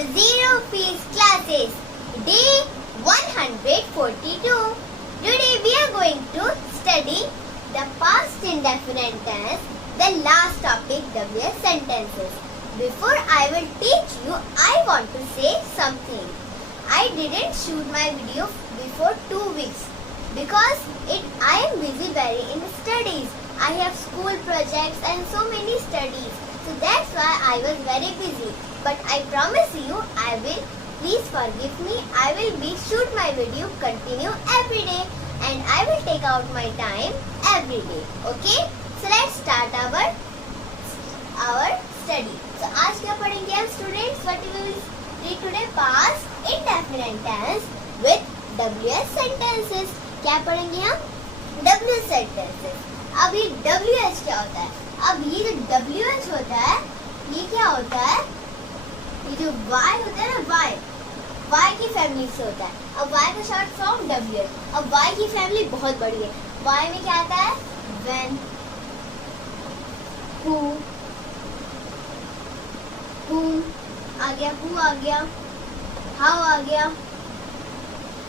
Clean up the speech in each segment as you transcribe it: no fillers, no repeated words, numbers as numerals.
Zero Fees Classes, Day 142. Today we are going to study the past indefinite tense, the last topic, WS sentences. Before I will teach you, I want to say something. I didn't shoot my video before 2 weeks because I am busy very in studies. I have school projects and so many studies. So that's why I was very busy. But I promise you, I will. Please forgive me. I will be shoot my video continue every day, and I will take out my time every day. Okay? So let's start our study. So आज क्या पढ़ेंगे हम students? What we will read today? Past indefinite tense with WS sentences. क्या पढ़ेंगे हम? WS sentences. अब ये WH क्या होता है? अब ये जो WH होता है, ये क्या होता है? ये जो Y होता है ना, Y की फैमिली से होता है. अब Y का शॉर्ट फॉर्म WH. अब Y की फैमिली बहुत बड़ी है. Y में क्या आता है? When, who, whom आ गया, who आ गया, how आ गया.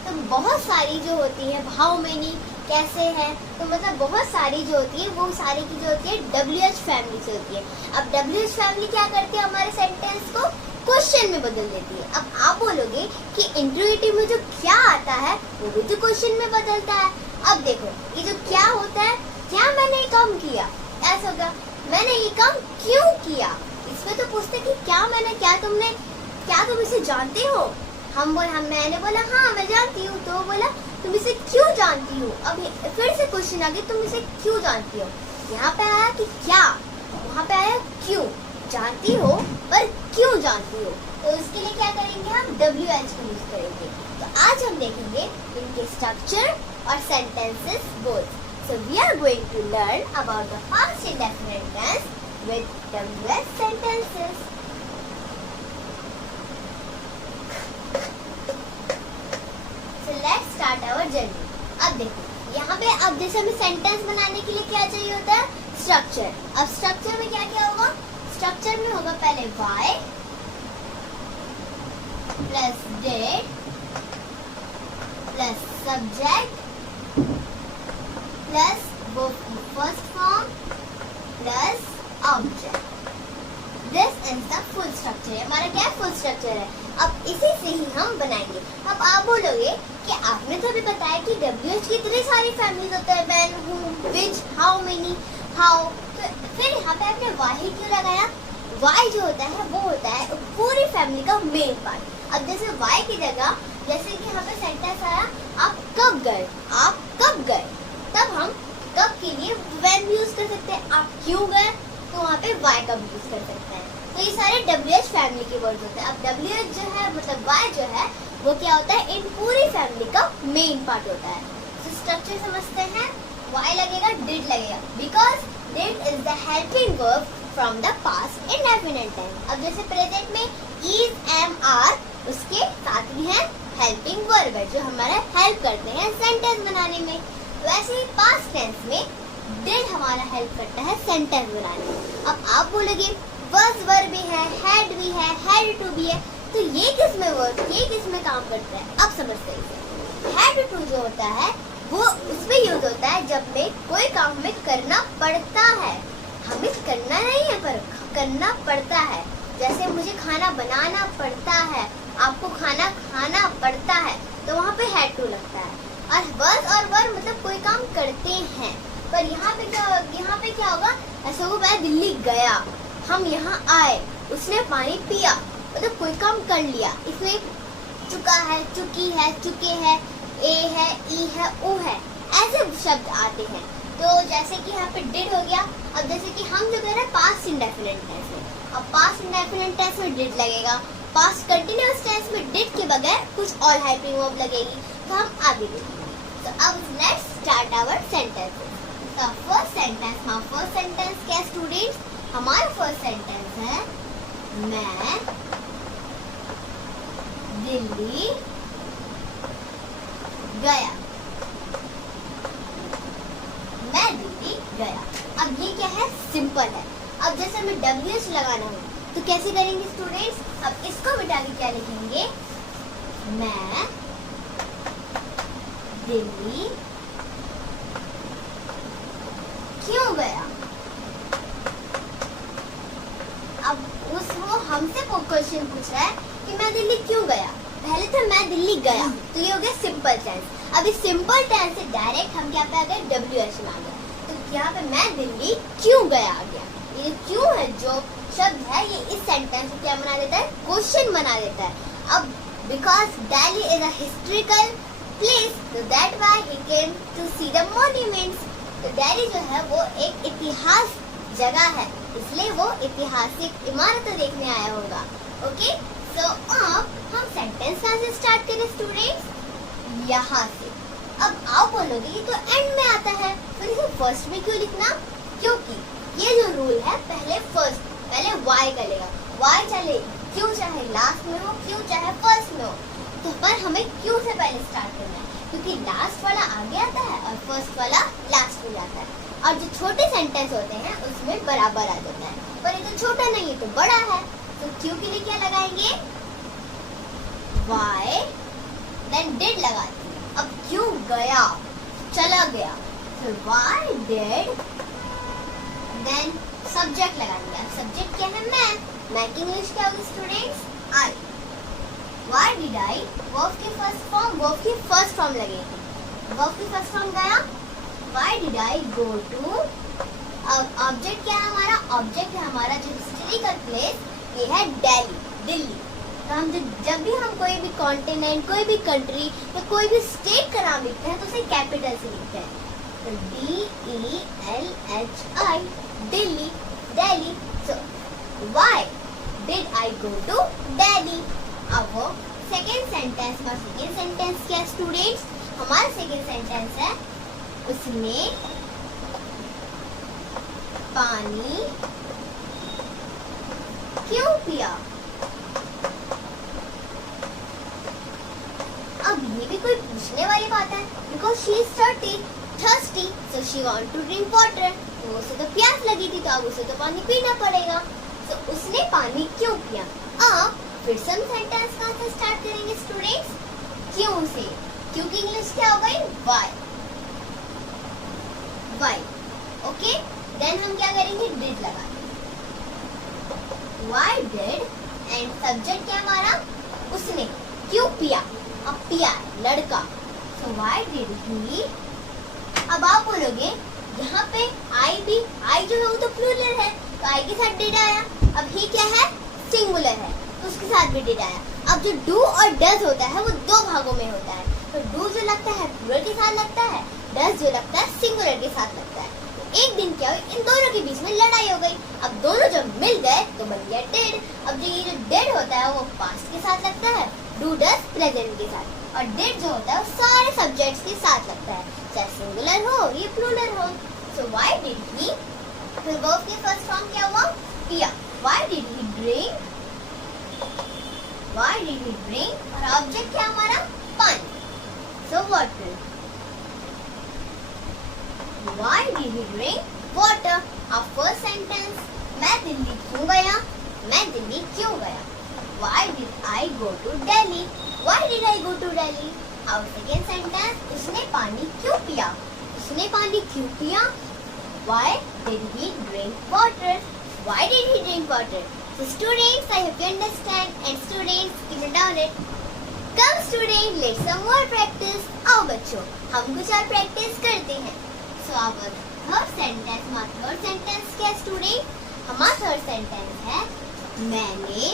तो बहुत सारी जो होती है, how many, कैसे है, तो मतलब बहुत सारी जो होती है, वो सारी की जो होती है WH फैमिली से होती है. अब WH फैमिली क्या करती है? हमारे सेंटेंस को क्वेश्चन में बदल देती है. अब आप बोलोगे कि इंट्रोगेटिव में जो क्या आता है वो भी तो क्वेश्चन में बदलता है. अब देखो, ये जो क्या होता है, क्या मैंने ये काम किया, ऐसा होगा. मैंने ये काम क्यों किया, इसमें तो पूछते कि क्या मैंने, क्या तुम इसे जानते हो. मैंने बोला हाँ मैं जानती हूँ. तो बोला तुम इसे क्यों जानती हो. अब फिर से क्वेश्चन आ गया, तुम इसे क्यों जानती हो. यहाँ पे आया कि क्या, वहाँ पे आया क्यों. जानती हो पर क्यों जानती हो. तो इसके लिए क्या करेंगे हम? WH को यूज करेंगे. तो आज हम देखेंगे इनके स्ट्रक्चर और sentences both. So we are going to learn about the past indefinite tense with WH sentences. So let's start our journey. अब देखो, यहाँ पे अब जैसे हमें सेंटेंस बनाने के लिए क्या चाहिए होता है? स्ट्रक्चर. अब स्ट्रक्चर में क्या क्या होगा? स्ट्रक्चर में होगा पहले Y plus did plus subject plus first form plus object. This is the full structure. हमारा क्या फुल स्ट्रक्चर है. अब इसी से ही हम बनाएंगे. अब आप बोलोगे कि आपने तो अभी बताया कि WH की इतनी सारी फैमिलीज होता है, when, who, which, how many, how. तो फिर यहाँ पे आपने Y ही क्यों लगाया? Y जो होता है वो होता है पूरी फैमिली का मेन पार्ट. अब जैसे Y की जगह, जैसे कि यहाँ पे सेंटेंस आया आप कब गए, तब हम कब के लिए when भी यूज कर सकते हैं. आप क्यों गए, तो वहाँ पे Y का भी यूज कर सकते हैं. तो ये सारे WH फैमिली के वर्ड होते हैं. अब WH जो है मतलब Y जो है वो क्या होता है? इन पूरी फैमिली का मेन पार्ट होता है. तो स्ट्रक्चर समझते हैं. Y लगेगा, did लगेगा, because did is the helping verb from the past indefinite tense. अब जैसे प्रेजेंट में is, am, are, उसके साथ ही है हेल्पिंग वर्ब है जो हमारा हेल्प करते हैं सेंटेंस बनाने में. वैसे ही पास्ट टेंस में did हमारा हेल्प करता है सेंटेंस बनाने में. अब आप बोलोगे was वर्ब भी है, had भी है, had to भी है, तो ये किस में काम करता है? अब समझते हैं. had to जो होता है वो उसमें यूज होता है जब में कोई काम हमें करना पड़ता है. हमें करना नहीं है पर करना पड़ता है. जैसे मुझे खाना बनाना पड़ता है, आपको खाना खाना पड़ता है, तो वहाँ पे had to लगता है. और was और were मतलब कोई काम करते हैं. पर यहाँ पे क्या होगा? ऐसा होगा मैं दिल्ली गया, हम यहाँ आए, उसने पानी पिया, मतलब कोई काम कर लिया. इसमें चुका है, चुकी है, चुके हैं, ए है, ई है, ओ है, ऐसे शब्द आते हैं. तो जैसे कि यहाँ पे did हो गया. अब जैसे कि हम जो कह रहे हैं पास्ट इंडेफिनिट टेंस में, अब पास्ट इंडेफिनिट टेंस में did लगेगा. पास्ट कंटिन्यूअस टेंस में did के बगैर कुछ और हेल्पिंग वर्ब लगेगी. तो हम आगे देखेंगे. तो अब लेट्स स्टार्ट आवर सेंटेंसेस. तो फर्स्ट सेंटेंस क्या है स्टूडेंट्स? हमारा फर्स्ट सेंटेंस है मैं दिल्ली गया. अब ये क्या है? सिंपल है. अब जैसे हमें WH लगाना हो तो कैसे करेंगे स्टूडेंट्स? अब इसको बिठा के क्या लिखेंगे? मैं दिल्ली क्यों गया? अब वो हमसे क्वेश्चन पूछ रहा है कि मैं दिल्ली क्यों गया। पहले तो मैं दिल्ली गया, तो ये हो गया सिंपल टेंस। अब इस सिंपल टेंस से डायरेक्ट हम क्या पे आ गए? WH में आ गए। तो यहाँ पे मैं दिल्ली क्यों गया आ गया। ये क्यों है जो शब्द है, ये इस सेंटेंस को क्या बना देता है? क्वेश्चन बना देता है। अब because Delhi is a historical place, तो that why he came to see the monuments. तो दिल्ली जो है वो एक इतिहास जगह है, इसलिए वो ऐतिहासिक इमारतें देखने आया होगा। ओके, सो अब हम सेंटेंस कहाँ से स्टार्ट करें स्टूडेंट्स? यहाँ से। अब आप बोलोगे ये तो एंड में आता है, तो इसे फर्स्ट में क्यों लिखना? क्योंकि ये जो रूल है पहले वाई का लेगा। वाई चले क्यों चाहे लास्ट में हो, क्यों चाहे फर्स्ट में हो, तो पर हमें क्यों से पहले स्टार्ट करना है, क्योंकि लास्ट वाला आगे आता है और फर्स्ट वाला लास्ट में आता है। और जो छोटे सेंटेंस होते हैं उसमें बराबर आ जाता है, पर ये तो छोटा नहीं है तो बड़ा है, तो क्यों के लिए क्या लगाएंगे? वाई देन डिड लगाते हैं। अब क्यों गया? चला गया, फिर वाई डिड देन सब्जेक्ट लगाएंगे। अब सब्जेक्ट क्या है? मैं की इंग्लिश क्या होगी students? I. Why did I verb की फर्स्ट फॉर्म लगेगी। वर्ब की फर्स्ट फॉर्म गया। Why did I go to. अब ऑब्जेक्ट क्या है हमारा? ऑब्जेक्ट है हमारा जो हिस्टोरिकल प्लेस, ये है दिल्ली। तो हम जब भी हम कोई भी कॉन्टिनेंट, कोई भी कंट्री या कोई भी स्टेट का नाम लिखते हैं तो उसे कैपिटल से लिखते हैं। तो DELHI Delhi. So why did I go to Delhi? अब वो सेकेंड सेंटेंस में, सेकेंड सेंटेंस क्या स्टूडेंट्स? हमारा सेकेंड सेंटेंस है उसने पानी क्यों पिया? अब ये भी कोई पूछने वाली बात है, because she is thirsty, so she want to drink water. तो उसे तो प्यास लगी थी, तो अब उसे तो पानी पीना पड़ेगा। तो उसने पानी क्यों पिया? अब फिर से हम सेंटेंस कहाँ से स्टार्ट करेंगे स्टूडेंट्स? क्यों से, क्योंकि इंग्लिश क्या हो गई? वाई। ओके, देन हम क्या करेंगे? डिड लगाएंगे। वाई डिड एंड सब्जेक्ट क्या हमारा? उसने। क्यों पिया? अब पिया लड़का, सो वाई डिड ही। अब आप बोलोगे यहाँ पे आई जो है वो तो प्लूरल है, तो आई के साथ डिड आया। अब ही क्या है? सिंगुलर है, तो उसके साथ भी डिड आया। अब जो डू और डज होता है वो दो भागों में होता है। तो डू जो लगता है प्लूरल के साथ लगता है, डज जो लगता है सिंगुलर के साथ लगता है। तो एक दिन क्या हुआ, इन दोनों के बीच में लड़ाई हो गई। अब दोनों जब मिल गए तो बन गया डिड। अब जो ये जो डिड होता है वो पास्ट के साथ लगता है, डू डज प्रेजेंट के साथ, और डिड जो होता है वो सारे सब्जेक्ट्स के साथ लगता है, चाहे सिंगुलर हो या प्लूरल हो। सो व्हाई डिड ही, फिर वर्ब की फर्स्ट फॉर्म क्या हुआ? पिया। Why did he drink, why did he drink, और ऑब्जेक्ट क्या हमारा? पानी, so water. Why did he drink water. अब फर्स्ट सेंटेंस, मैं दिल्ली क्यों गया? मैं दिल्ली क्यों गया? Why did I go to Delhi? Why did I go to Delhi? अब सेकेंड सेंटेंस, उसने पानी क्यों पिया? उसने पानी क्यों पिया? Why did he drink water? Why did he drink water? So students, I hope you understand, and students, keep it down it. Come student, let's some more practice. आओ बच्चों, हम कुछ और प्रैक्टिस करते हैं। So our third sentence, हमारा third sentence क्या student? हमारा थर्ड सेंटेंस है मैंने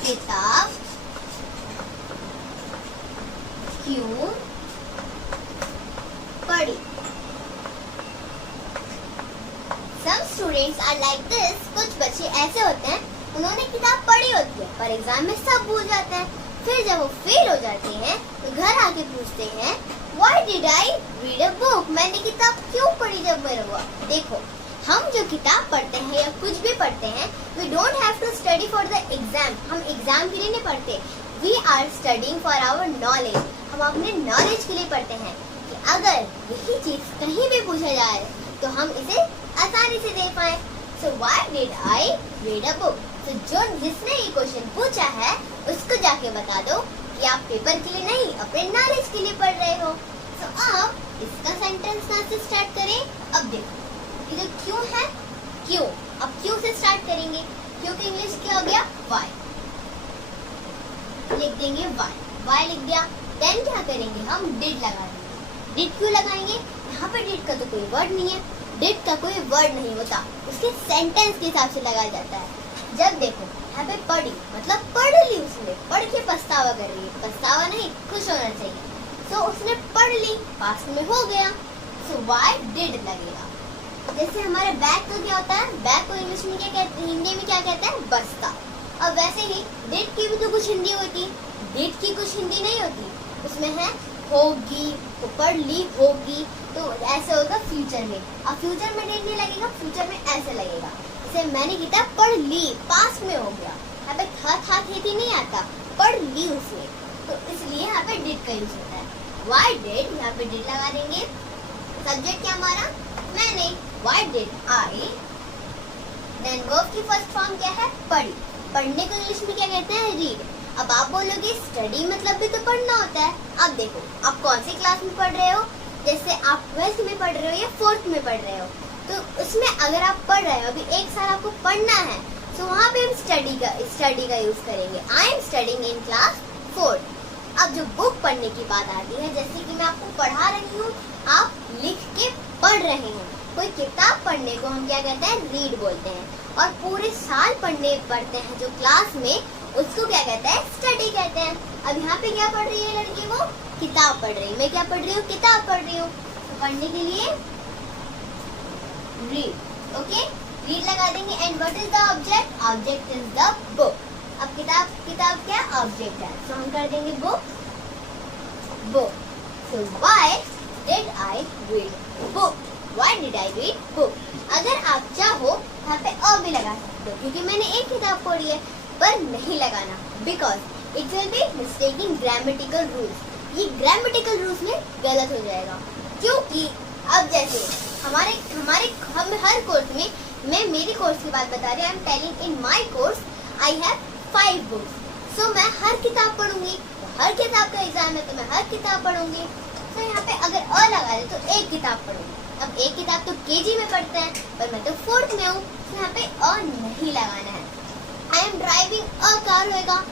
किताब क्यों पढ़ी? Some students are like this. कुछ बच्चे ऐसे होते हैं, उन्होंने किताब पढ़ी होती है पर एग्जाम में सब भूल जाते हैं। फिर जब वो फेल हो जाते हैं तो घर आके पूछते हैं Why did I read a book? मैंने किताब क्यों पढ़ी जब मेरा हुआ? देखो, हम जो किताब पढ़ते हैं या कुछ भी पढ़ते हैं, we don't have to study for the exam. हम एग्जाम के लिए नहीं पढ़ते, we are studying for our knowledge. हम अपने नॉलेज के लिए पढ़ते हैं कि अगर यही चीज कहीं भी पूछा जाए तो हम इसे आसानी से दे पाए। So why did I read a book? So जिसने ये क्वेश्चन पूछा है उसको जाके बता दो कि आप पेपर के लिए नहीं अपने नॉलेज के लिए पढ़ रहे हो। So अब इसका सेंटेंस कहाँ से स्टार्ट करें? अब देखो ये जो क्यों है, क्यों, अब क्यों से स्टार्ट करेंगे। क्यों की इंग्लिश क्या हो गया? why। लिख देंगे why लिख दिया। देन क्या करेंगे हम? did लगा देंगे। did क्यों लगाएंगे? यहाँ पे did का तो कोई वर्ड नहीं है, did का कोई वर्ड नहीं होता, उसके सेंटेंस के हिसाब से लगाया जाता है। जब देखो यहाँ पे पढ़ी मतलब पढ़ ली, उसने पढ़ के पछतावा कर रही है, पछतावा नहीं खुश होना चाहिए। सो उसने पढ़ ली, पास्ट में हो गया। सो why did लगेगा। जैसे हमारे बैग का क्या होता है? बैग को इंग्लिश में क्या कहते हैं, हिंदी में क्या कहते हैं? बस्ता। अब वैसे ही डिड की भी तो कुछ हिंदी होती, डिड की कुछ हिंदी नहीं होती, उसमें है होगी, तो पढ़ ली होगी, तो ऐसे होगा फ्यूचर में। अब फ्यूचर में डिड नहीं लगेगा, फ्यूचर में ऐसे लगेगा। जैसे मैंने किताब पढ़ ली, पास्ट में हो गया, यहाँ पे था थी नहीं आता, पढ़ ली उसने, तो इसलिए यहाँ पे डिड का यूज होता है। Why did, यहाँ पे डिड लगा देंगे। सब्जेक्ट क्या हमारा? मैंने। Why did I, then verb की फर्स्ट फॉर्म क्या है? पढ़ी। पढ़ने को इंग्लिश में क्या कहते हैं? रीड। अब आप बोलोगे स्टडी मतलब भी तो पढ़ना होता है। अब देखो आप कौन सी क्लास में पढ़ रहे हो, जैसे आप 12th में पढ़ रहे हो या 4th में पढ़ रहे हो, तो उसमें अगर आप पढ़ रहे हो, अभी एक साल आपको पढ़ना है, तो वहाँ पे हम स्टडी का यूज करेंगे। I am studying in class 4th। अब जो बुक पढ़ने की बात आती है, जैसे कि मैं आपको पढ़ा रही हूँ, आप लिख के पढ़ रहे हैं। कोई किताब पढ़ने को हम क्या कहते हैं? रीड बोलते हैं। और पूरे साल पढ़ते हैं जो क्लास में, उसको क्या कहते हैं? स्टडी कहते हैं। अब यहाँ पे क्या पढ़ रही है लड़की? वो किताब पढ़ रही है। मैं क्या पढ़ रही हूँ? किताब पढ़ रही हूँ। तो पढ़ने के लिए रीड। ओके, रीड लगा देंगे। And what is the object? Object is the book. अब किताब क्या ऑब्जेक्ट है, तो हम कर देंगे book. So why did I read book? Why did I read book? अगर आप चाहो यहाँ पे अ भी लगा सकते हो, क्योंकि मैंने एक किताब पढ़ी है, पर नहीं लगाना, because it will be mistaking grammatical rules. ये ग्रामेटिकल रूल्स में गलत हो जाएगा, क्योंकि अब जैसे हम हर कोर्स में, मैं मेरी कोर्स की बात बता रही हूँ, I am telling in my course I have 5 books. So मैं हर किताब पढ़ूंगी, हर किताब का एग्जाम है तो मैं हर किताब पढ़ूंगी। तो यहाँ पे अगर अ लगा दे तो एक किताब पढ़ूंगी। अब एक किताब तो केजी में पढ़ते हैं, पर मैं तो 4th में हूँ, तो यहाँ पे अ नहीं लगाना है। I am driving a car होएगा,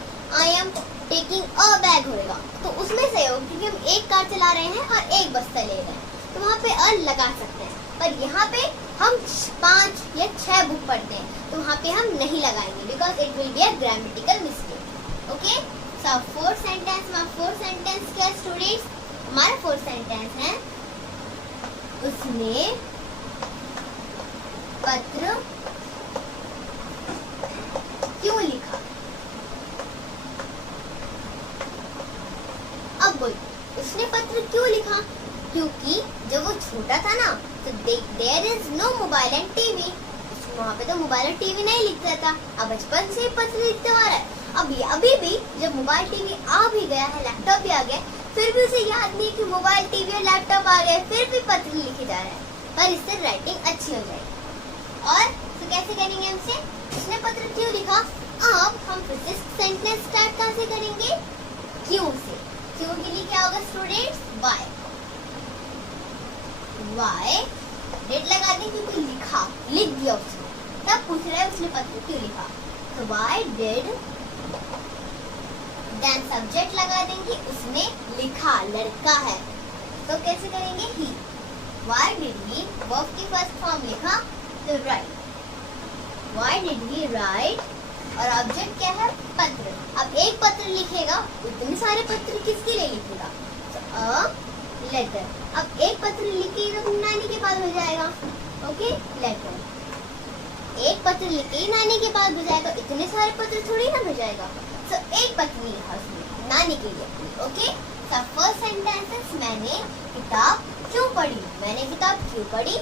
I am taking a bag होएगा, तो उसमें से हो, क्योंकि हम एक कार चला रहे हैं और एक बस्ता ले रहे हैं, तो वहाँ पे अ लगा सकते हैं। पर यहाँ पे हम 5 या 6 बुक पढ़ते हैं, तो वहाँ पे हम नहीं लगाएंगे, because it will be a grammatical mistake. Okay, so 4 sentence क्या स्टूडेंट्स? हमारा 4 सेंटेंस है, उसने पत्र क्यों लिखा। अब बोल, उसने पत्र क्यों लिखा? क्योंकि जब वो छोटा था ना, तो there is no mobile and TV, वहाँ पे तो मोबाइल और टीवी नहीं लिखता था। अब बचपन से पत्र लिखते आ रहा है। अभी भी जब मोबाइल टीवी आ भी गया है, लैपटॉप भी आ गया, फिर भी उसे याद नहीं कि मोबाइल टीवी और लैपटॉप आ गए, फिर भी पत्र लिखे जा रहे हैं, पर इससे राइटिंग अच्छी हो जाएगी। और तो कैसे करेंगे हमसे? उसने पत्र क्यों लिखा। अब हम फिर से सेंटेंस स्टार्ट कहाँ से करेंगे? क्यों से। क्यों के लिए क्या होगा स्टूडेंट्स? वाई। वाई डेट लगा दें, क्योंकि लिख दिया उसने, तब पूछ रहा है उसने पत्र क्यों लिखा। तो वाई डिड, देन सब्जेक्ट लगा देंगे, उसने लिखा, लड़का है, तो कैसे करेंगे? ही। वाई डिड ही, वर्ब की फर्स्ट फॉर्म लिखा, तो right. Y did he right, और ऑब्जेक्ट क्या है? पत्र। अब एक पत्र लिखेगा, इतने सारे पत्र किसके लिए लिखेगा? तो अ लेटर। अब एक पत्र लिखेगा तो नानी के पास हो जाएगा। Okay, letter. एक पत्र लिखे नानी के पास हो जाएगा, इतने सारे पत्र थोड़ी ना हो जाएगा। तो एक पत्र लिखा उसने नानी के लिए। ओके, तो फर्स्ट सेंटेंस, मैंने किताब क्यों पढ़ी। मैंने किताब क्यों पढ़ी?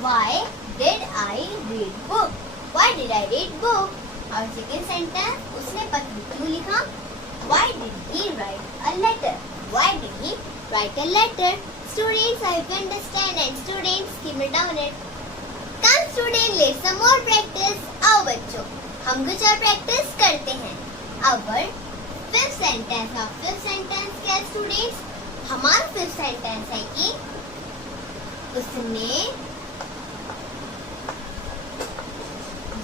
Why did I read book? Why did I read book? और सेकंड सेंटेंस, उसने पत्र क्यों लिखा? Why did he write a letter? Why did he write a letter? Students, I hope you understand, and students, keep it down it. Come student, let's some more practice. आओ बच्चों, हम कुछ और practice करते हैं। अवर फिफ्थ सेंटेंस, अब fifth sentence क्या है स्टूडेंट्स? हमारा फिफ्थ सेंटेंस है कि उसने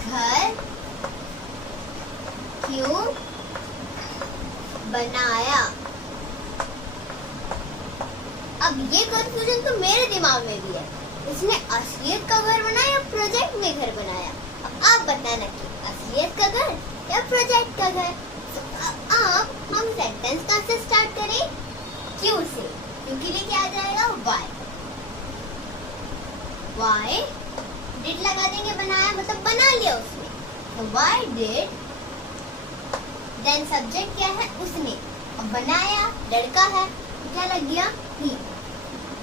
घर क्यों बनाया? अब ये कंफ्यूजन तो मेरे दिमाग में भी है, इसने असलियत का घर बनाया या प्रोजेक्ट में घर बनाया? अब आप बताना कि असलियत का घर या प्रोजेक्ट का घर। अब हम सेंटेंस कहाँ से स्टार्ट करें? क्यों से। क्यों के लिए क्या आ जाएगा? वाई। वाई डिड लगा देंगे, बनाया मतलब बना लिया उसने, तो वाई डिड, देन सब्जेक्ट क्या है? उसने। अब बनाया लड़का है, क्या लग गया? ही।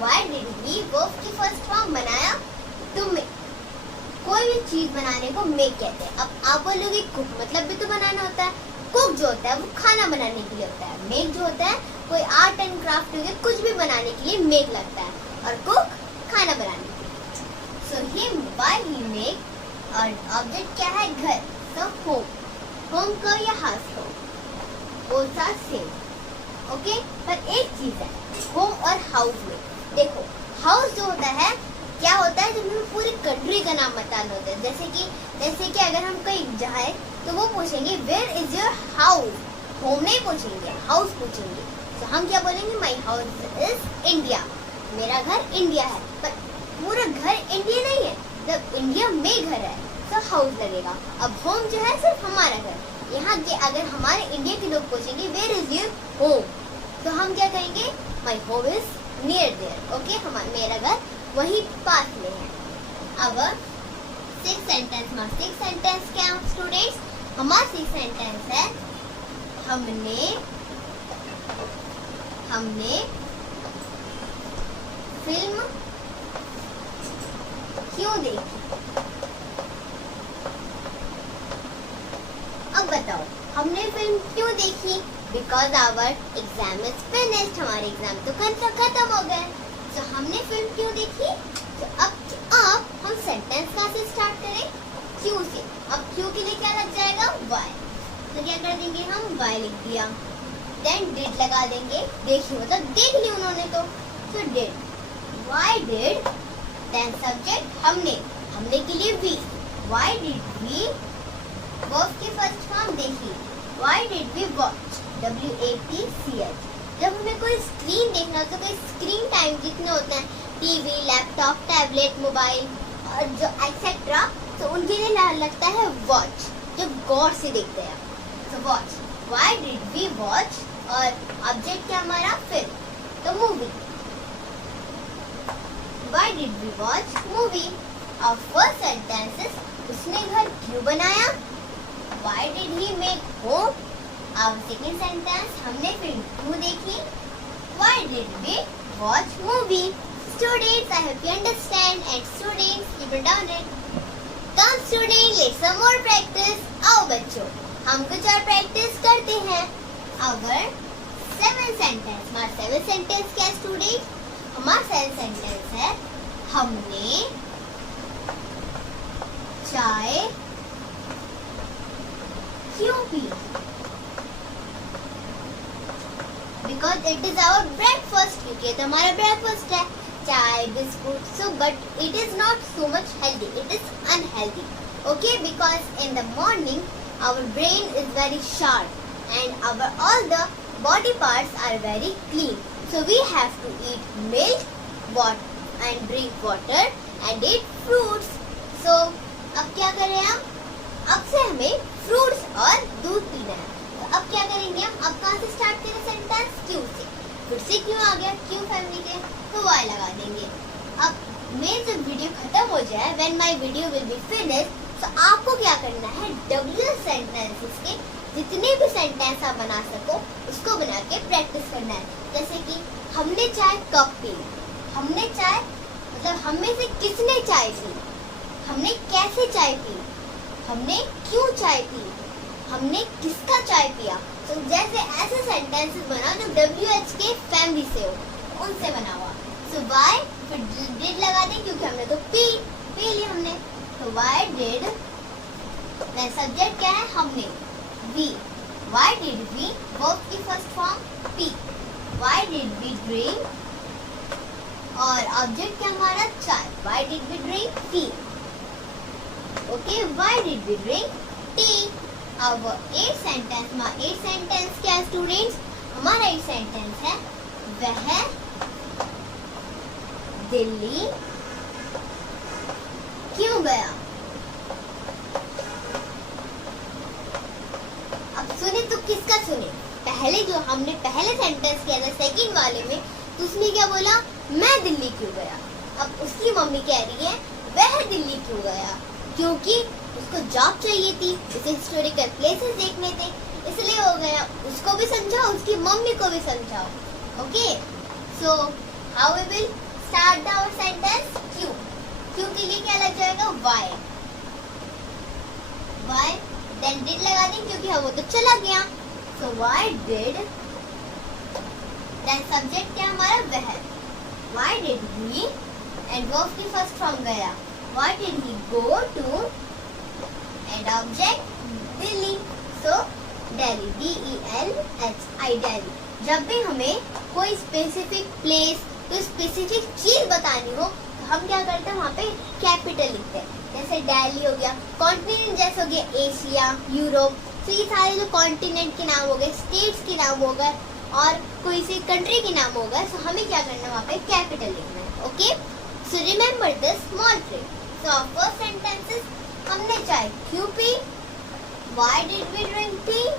Why did he? वर्ब की फर्स्ट फॉर्म बनाया to make। कोई भी चीज बनाने को मेक कहते हैं। अब आप बोलोगे कुक मतलब भी तो बनाना होता है। कुक जो होता है वो खाना बनाने के लिए होता है। मेक जो होता है कोई आर्ट एंड क्राफ्ट हो गया, कुछ भी बनाने के लिए मेक लगता है, और कुक खाना बनाने के लिए। सो ही, why he make, और ऑब्जेक्ट क्या है? घर। तो होम, होम को या हाउस को, बोथ आर सेम। ओके, पर एक चीज है होम और हाउस में। देखो हाउस जो होता है क्या होता है, जब हमें पूरी कंट्री का नाम बताना होता है। जैसे कि अगर हम कहीं जाए तो वो पूछेंगे where is your house, home नहीं पूछेंगे, हाउस पूछेंगे। तो हम क्या बोलेंगे? माई हाउस इज इंडिया, मेरा घर इंडिया है। पर पूरा घर इंडिया नहीं है, जब इंडिया में घर है तो हाउस लगेगा। अब होम जो है सिर्फ हमारा घर। यहाँ के अगर हमारे इंडिया के लोग पूछेंगे वेयर इज योर होम, तो हम क्या कहेंगे? My home is near there. Okay, मेरा घर वही पास में है। अब सिक्स सेंटेंस में, सिक्स सेंटेंस क्या स्टूडेंट्स? हमारा सिक्स सेंटेंस है हमने फिल्म क्यों देखी? अब बताओ हमने फिल्म क्यों देखी? Because our exam is finished, हमारे एग्जाम तो खत्म हो गए। तो हमने फिल्म क्यों देखी? तो अब हम सेंटेंस कहाँ से स्टार्ट करें? क्यों से। अब क्यों के लिए क्या लग जाएगा? वाई। तो क्या कर देंगे हम? वाई लिख दिया, देन डिड लगा देंगे, देखी मतलब देख ली उन्होंने तो did. Why did, then subject हमने के लिए we. Why did we, verb की फर्स्ट फॉर्म देखी। Why did we watch, WATCH। जब हमें कोई स्क्रीन देखना हो तो कोई स्क्रीन टाइम जितने होते हैं, टीवी, लैपटॉप, टैबलेट, मोबाइल और जो एक्सेट्रा, तो उनके लिए लगता है वॉच, जब गौर से देखते हैं तो watch. Why did we watch, और ऑब्जेक्ट क्या हमारा? फिल्म, तो movie. Why did we watch movie. और फर्स्ट सेंटेंसेस, उसने घर क्यों बनाया? Why did he make home. अब सेकंड सेंटेंस, हमने फिल्म क्यों देखी? Why did we watch movie? Students, I hope you understand. And students, keep it down it. Come students, let's some more practice. आओ बच्चों, हम कुछ और प्रैक्टिस करते हैं। Our seven sentence, हमारा seven sentence क्या है students? हमारा seven sentence है हमने चाय क्यों P? Because it is our breakfast, क्योंकि तो हमारा breakfast है, चाय, biscuit, so but it is not so much healthy, it is unhealthy, okay? Because in the morning our brain is very sharp and our all the body parts are very clean, so we have to eat milk, water and drink water and eat fruits. So अब क्या करें हम? अब से हमें fruits और दूध पीना है। अब क्या करेंगे हम? अब कहाँ से स्टार्ट करें सेंटेंस? क्यों से। फिर से क्यों आ गया? क्यों फैमिली के, तो वाई लगा देंगे। अब मेरी जब वीडियो खत्म हो जाए, when my video will be finished, तो आपको क्या करना है? WH सेंटेंसेस के जितने भी सेंटेंस आप बना सको उसको बना के प्रैक्टिस करना है। जैसे कि हमने चाय कब पी, हमने चाय मतलब हम में से किसने चाय पी, हमने कैसे चाय पी, हमने क्यों चाय पी, हमने किसका चाय पिया। तो जैसे ऐसे सेंटेंसेस बनाओ जो WH के फैमिली से हो, उनसे बना हुआ। सो वाई, फिर डिड लगा दें क्योंकि हमने तो पी पी ली हमने। तो why did, सब्जेक्ट क्या है हमने, we, why did we, verb की फर्स्ट फॉर्म पी, why did we drink, और ऑब्जेक्ट क्या हमारा चाय, why did we drink tea, okay, why did we drink tea। अब एक सेंटेंस में, एक सेंटेंस क्या स्टूडेंट्स, हमारा एक सेंटेंस है वह दिल्ली क्यों गया। अब सुने तो किसका सुने, पहले जो हमने पहले सेंटेंस किया था सेकंड वाले में, तो उसने क्या बोला, मैं दिल्ली क्यों गया। अब उसकी मम्मी कह रही है वह दिल्ली क्यों गया, क्योंकि उसको जॉब चाहिए थी, उसे हिस्टोरिकल प्लेसेस देखने थे, इसलिए हो गया। उसको भी समझाओ, उसकी मम्मी को भी समझाओ, okay. So how we will start our sentence, क्यों, क्यों के लिए क्या लग जाएगा, वाई, वाई, देन डिड लगा दें क्योंकि हाँ वो तो चला गया। So why did, then subject क्या हमारा वह, why did he, and verb की फर्स्ट फॉर्म गया, what did he go to, and object Delhi, so Delhi, DELHI, Delhi. जब भी हमें कोई स्पेसिफिक प्लेस, कोई स्पेसिफिक चीज बतानी हो, तो हम क्या करते हैं, वहाँ पे कैपिटल लिखते हैं। जैसे दिल्ली हो गया, कॉन्टिनेंट जैसे हो गया एशिया, यूरोप, तो ये सारे जो कॉन्टिनेंट के नाम हो गए, स्टेट्स के नाम हो गए, और कोई से कंट्री के नाम हो गए, तो हमें क्या करना है, वहाँ पे कैपिटल लिखना है, okay. So remember the small trick. So first sentences हमने चाय क्यों P, why did we drink tea,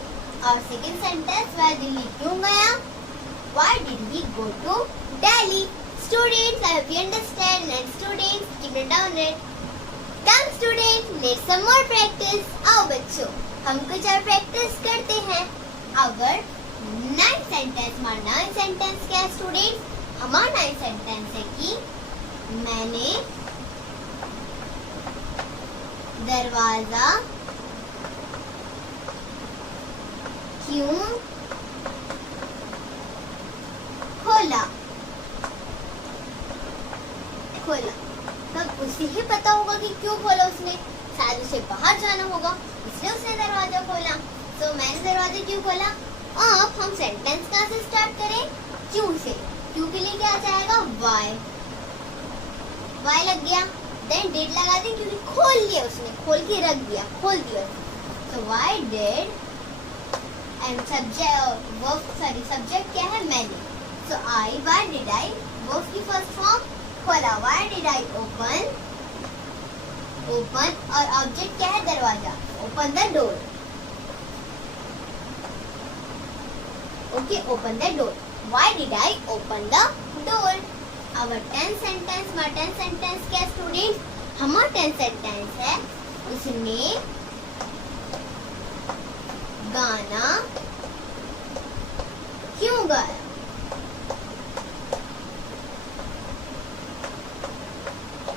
और सेकंड सेंटेंस वह दिल्ली क्यों गया, why did we go to Delhi। Students, I hope you understand, and students keep it down it। Come students, let's some more practice। आओ बच्चों, हम कुछ और practice करते हैं। अगर 9 सेंटेंस, हमारा 9 सेंटेंस क्या है स्टूडेंट्स, हमारा 9 सेंटेंस है कि मैंने दरवाजा क्यों खोला, खोला, तब उसे ही पता होगा कि क्यों खोला उसने, शायद उसे बाहर जाना होगा इसलिए उसने दरवाजा खोला। तो मैंने दरवाजा क्यों खोला। अब हम सेंटेंस कहाँ से स्टार्ट करें, क्यों से। क्यों के लिए क्या आ जाएगा, वाई, वाई लग गया, देन डिड लगा दें क्योंकि खोल लिया उसने, खोल के रख दिया, खोल दिया। तो वाई डिड, एंड सब्जेक्ट क्या है, मैंने। सो आई, व्हाई डिड आई, वर्ब की फर्स्ट फॉर्म खोला, why did I open, open, और ऑब्जेक्ट क्या है, दरवाजा, open the door, okay, open the door, why did I open the door. अब 10 सेंटेंस, हमारा 10 सेंटेंस क्या स्टूडेंट, हमारा 10 सेंटेंस है उसने गाना क्यों गाया।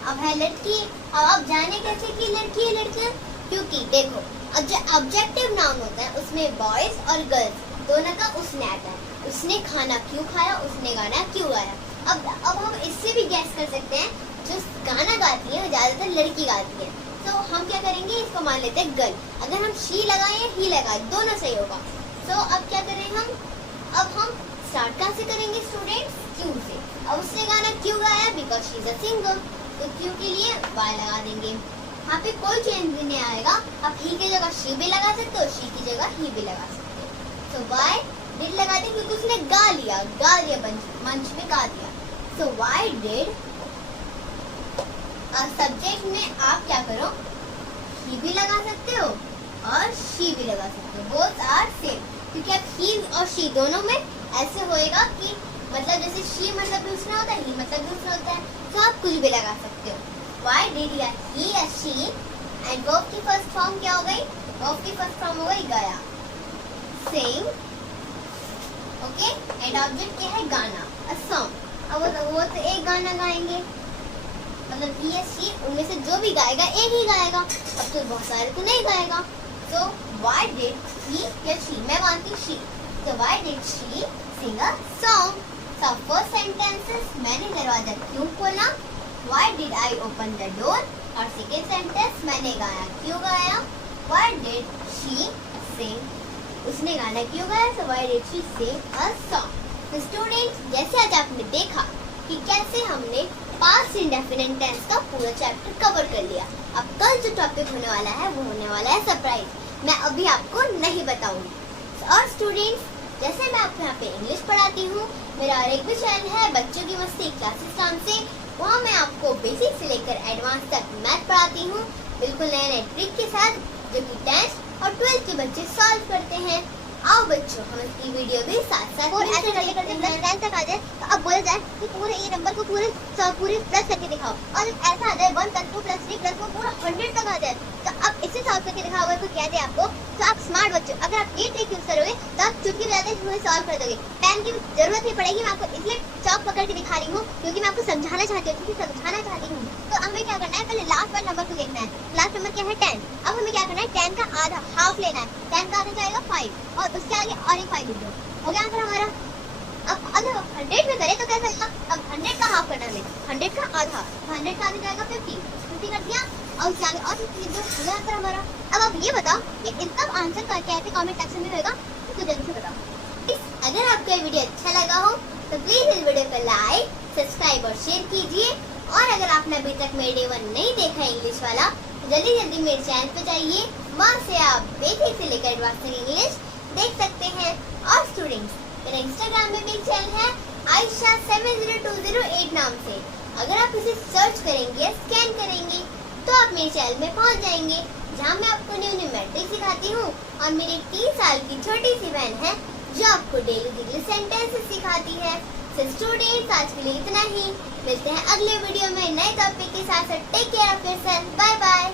अब है लड़की, अब आप जाने कैसे कि लड़की है लड़का, क्योंकि देखो ऑब्जेक्टिव नाउन होता है, उसमें बॉयज और गर्ल्स दोनों का उसने आता है। उसने खाना क्यों खाया, उसने गाना क्यों गाया। अब हम इससे भी गैस कर सकते हैं, जो गाना गाती है वो ज्यादातर लड़की गाती है, तो हम क्या करेंगे, इसको मान लेते हैं गर्ल। अगर हम शी लगाए या ही लगाए दोनों सही होगा। तो अब क्या करें हम, अब हम स्टार्ट कहाँ से करेंगे स्टूडेंट्स, क्यों से। अब उसने गाना क्यों गाया, because she is a singer, तो क्यों के लिए वाई लगा देंगे। यहाँ पे कोई चेंज नहीं आएगा, आप ही की जगह शी भी लगा सकते हो, शी की जगह ही भी लगा सकते हो। तो वाई डिड लगा दें क्योंकि उसने गा लिया मंच में गा दिया। सो वाई डिड, सब्जेक्ट में आप क्या करो, ही भी लगा सकते हो और शी भी लगा सकते हो, बोथ आर सेम, क्योंकि अब ही और शी दोनों में ऐसे होएगा कि मतलब जैसे शी मतलब दूसरा होता है, ही मतलब दूसरा होता है, तो आप कुछ भी लगा सकते हो। वाई डिड या ही या शी, एंड वर्ब की फर्स्ट फॉर्म क्या हो गई, वर्ब की फर्स्ट फॉर्म हो गई गया, सिंग, ओके, एंड ऑब्जेक्ट क्या है, गाना, अ सॉन्ग। अब वो तो एक गाना गाएंगे, मतलब ही या शी उनमें से जो भी गाएगा एक ही गाएगा, अब तो बहुत सारे तो नहीं गाएगा। तो व्हाई डिड ही या शी, मैं मानती शी, तो why did she Singh a song. First sentences, मैंने दरवाजा क्यों खोला, why did I open the door, और सेकेंड सेंटेंस मैंने गाया। क्यों गाया? Why did she sing? उसने गाना क्यों गाया? So why did she sing a song? तो स्टूडेंट्स, जैसे आज आपने देखा कि कैसे हमने पास्ट इंडेफिनिट टेंस का पूरा चैप्टर कवर कर लिया। अब कल जो टॉपिक होने वाला है वो होने वाला है सरप्राइज। मैं अभी आपको नहीं बताऊंगी। और स्टूडेंट्स, जैसे मैं आपको यहाँ पे इंग्लिश पढ़ाती हूँ, मेरा और एक भी चैनल है बच्चों की मस्ती क्लासेस नाम से। वहाँ मैं आपको बेसिक से लेकर एडवांस तक मैथ पढ़ाती हूँ, बिल्कुल नए नए ट्रिक के साथ, जो कि 10th और 12th के बच्चे सॉल्व करते हैं। आओ बच्चों, हम इसकी वीडियो भी साथ साथ और ऐसे करते करते प्लस 10 तक आ जाए तो अब बोला जाए कि पूरे ये नंबर को पूरे प्लस करके दिखाओ, और ऐसा आ जाए 1 + 2 + 3 + 4 पूरा 100 तक आ जाए तो अब इसे सॉल्व करके दिखाओगे तो क्या दे आपको। तो आप स्मार्ट बच्चों, अगर आप ये ट्रिक यूज करोगे तो आप चुटकी बजाते हुए सॉल्व कर दोगे। पेन की जरूरत नहीं पड़ेगी, मैं आपको इसलिए चौक पकड़ के दिखा रही हूँ क्योंकि मैं आपको समझाना चाहती हूँ, क्योंकि समझाना चाहती हूँ। तो हमें क्या करना है, पहले लास्ट वाला नंबर को देखना है। लास्ट नंबर क्या है? 10। अब हमें क्या करना है, 10 का आधा हाफ लेना है। 10 का आधा जाएगा 5 और उसके आगे और एक 5 लिख दो। हो गया आंसर हमारा। अब अगर 100 में करें तो कैसा होगा? अब 100 का हाफ करना है, 100 का आधा, 100 का आधा जाएगा 50 कर दिया और उसके आगे और 50 लिख दो। हो गया आंसर हमारा। अब आप ये बताओ कि इसका आंसर कैसे कमेंट सेक्शन में होगा, तो जल्दी से बताओ। अगर आपको ये वीडियो अच्छा लगा हो तो प्लीज इस वीडियो को लाइक, सब्सक्राइब और शेयर कीजिए। और अगर आपने अभी तक मेरे डे 1 नहीं देखा इंग्लिश वाला तो जल्दी जल्दी मेरे चैनल पे जाइए, वहाँ से आप बेसिक से लेकर एडवांस तक इंग्लिश देख सकते हैं। और स्टूडेंट्स, मेरा इंस्टाग्राम में भी चैनल है Aisha70208 नाम से। अगर आप इसे सर्च करेंगे, स्कैन करेंगे तो आप मेरे चैनल में पहुंच जाएंगे, जहां मैं आपको न्यू मैट्रिक सिखाती हूं। और मेरी 3 साल की छोटी सी बहन है जो आपको डेली इंग्लिश सेंटेंसेस सिखाती है। सो स्टूडेंट्स, आज के लिए इतना ही। मिलते हैं अगले वीडियो में नए टॉपिक के साथ। Take care of yourself. Bye bye.